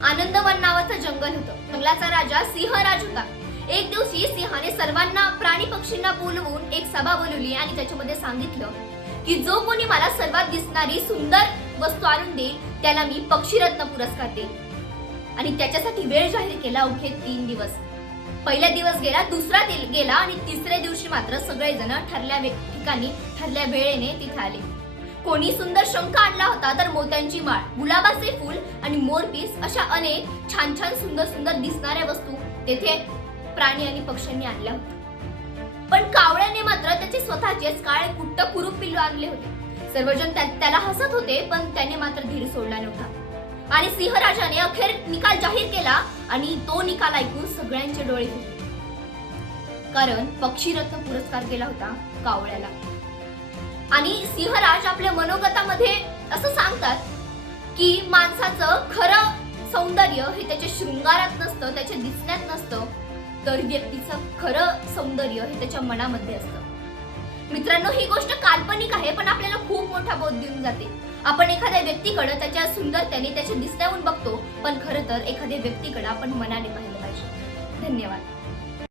आनंदवन नावाचं जंगल होतं. जंगलाचा राजा सिंहराज होता. एक दिवशी सिंहाने सर्वांना प्राणी पक्षींना बोलवून एक सभा बोलवली आणि त्याच्यामध्ये सांगितलं की जो कोणी मला सर्वात दिसणारी सुंदर वस्तू आणून देईल त्याला मी पक्षीरत्न पुरस्कार देईन. आणि त्याच्यासाठी वेळ जाहीर केला. अवघे 3 दिवस. पहिला दिवस गेला, दुसरा गेला आणि तिसऱ्या दिवशी मात्र सगळेजण ठरल्या ठिकाणी ठरल्या वेळेने तिथे आले. कोणी सुंदर शंख आणला होता, तर मोत्यांची माळ, गुलाबाचे फूल आणि मोरपीस अशा अनेक छान छान सुंदर सुंदर दिसणाऱ्या वस्तू तेथे प्राणी आणि पक्ष्यांनी आणल्या होत्या. पण कावळ्याने मात्र त्याचे स्वतःचेच काळे कुट्ट कुरूप पिल्लू आणले होते. सर्वजण त्याला हसत होते, पण त्याने मात्र धीर सोडला नव्हता. आणि सिंहराजाने अखेर निकाल जाहीर केला आणि तो निकाल ऐकून सगळ्यांचे डोळे फुटले. कारण पक्षीरत्न पुरस्कार गेला होता कावळ्याला. आणि सिंहराज आपल्या मनोगतामध्ये असं सांगतात की माणसाचं खरं सौंदर्य हे त्याच्या शृंगारात नसतं, त्याच्या दिसण्यात नसतं, तर व्यक्तीचं खरं सौंदर्य हे त्याच्या मनामध्ये असतं. मित्रांनो, ही गोष्ट काल्पनिक आहे, पण आपल्याला खूप मोठा बोध देऊन जाते. आपण एखाद्या व्यक्तीकडे त्याच्या सुंदरतेने, त्याच्या दिसण्याहून बघतो, पण खरं तर एखाद्या व्यक्तीकडे आपण मनाने पाहिलं पाहिजे. धन्यवाद.